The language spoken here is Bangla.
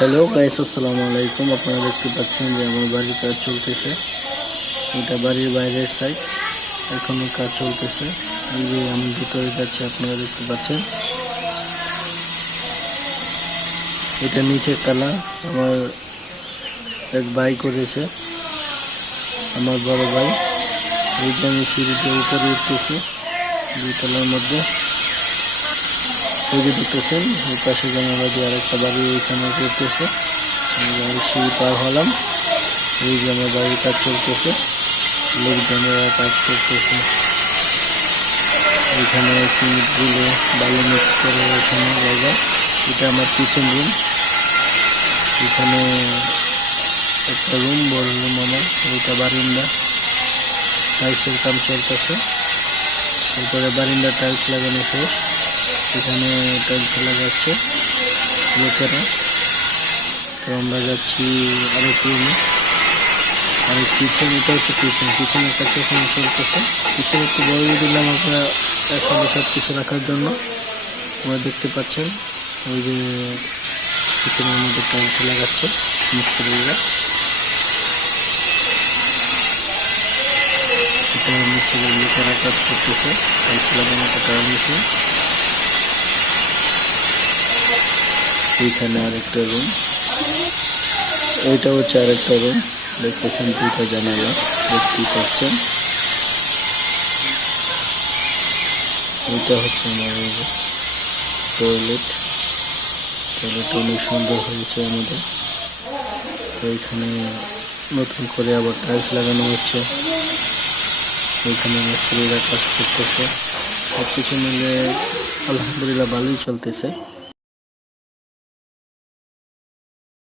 হ্যালো গাইস, আসসালামু আলাইকুম। আপনারা দেখতে পাচ্ছেন যে আমার বাড়ির কাজ চলতেছে। এটা বাড়ির বাইরের সাইড, এখনো কাজ চলতেছে। এই যে আমি ভিতরে যাচ্ছি, আপনারা দেখতে পাচ্ছেন। এটা নিচের তলা আমার এক ভাই করেছে, আমার বড় ভাই। এই যে আমি সিঁড়িতে উপরে উঠতেছি 2 তলার মধ্যে। ওই যে দেখতেছেন ওই পাশে জানালা দিয়ে আরেকটা বাড়ি ওইখানে করতেছে। আমি সিঁড়ি পার হলাম। এই যে আমার বাড়ির কাজ চলতেছে, লোকজনেরা কাজ করতেছে। এখানে সিমেন্টগুলো বালু মিক্স করে এখানে জায়গা। এটা আমার কিচেন রুম। এখানে একটা রুম, বড় রুম আমার। ওইটা বারিন্দা, টাইলসের কাম চলতেছে। তারপরে বারিন্দা টাইলস লাগানো শেষ। এখানে টাইলস লাগাচ্ছে লোকেরা। তো আমরা যাচ্ছি আরেক রুমে, আরেক কিচেন। এটা হচ্ছে কিচেনের কাছে এখানে চলতেছে। কিচেন একটু বড় দিলাম আপনারা একসাথে সব কিছু রাখার জন্য। আপনারা দেখতে পাচ্ছেন ওই যে কিচেনের মধ্যে টাইলস লাগাচ্ছে মিস্ত্রিরা। এটা মিস্ত্রির লোকেরা কাজ করতেছে, টাইলস লাগানোটা করার মেশিন। এইখানে আরেকটা রুম, ওইটা হচ্ছে আরেকটা রুম। দেখতেছেন 2টা জানালা দেখতেই পাচ্ছেন। ওইটা হচ্ছে আমার টয়লেট। টয়লেট অনেক সুন্দর হয়েছে আমাদের। তো এইখানে নতুন করে আবার টাইলস লাগানো হচ্ছে। ওইখানে মিস্ত্রিরা কাজ করতেছে। সব কিছু মিলে আলহামদুলিল্লাহ ভালোই চলতেছে।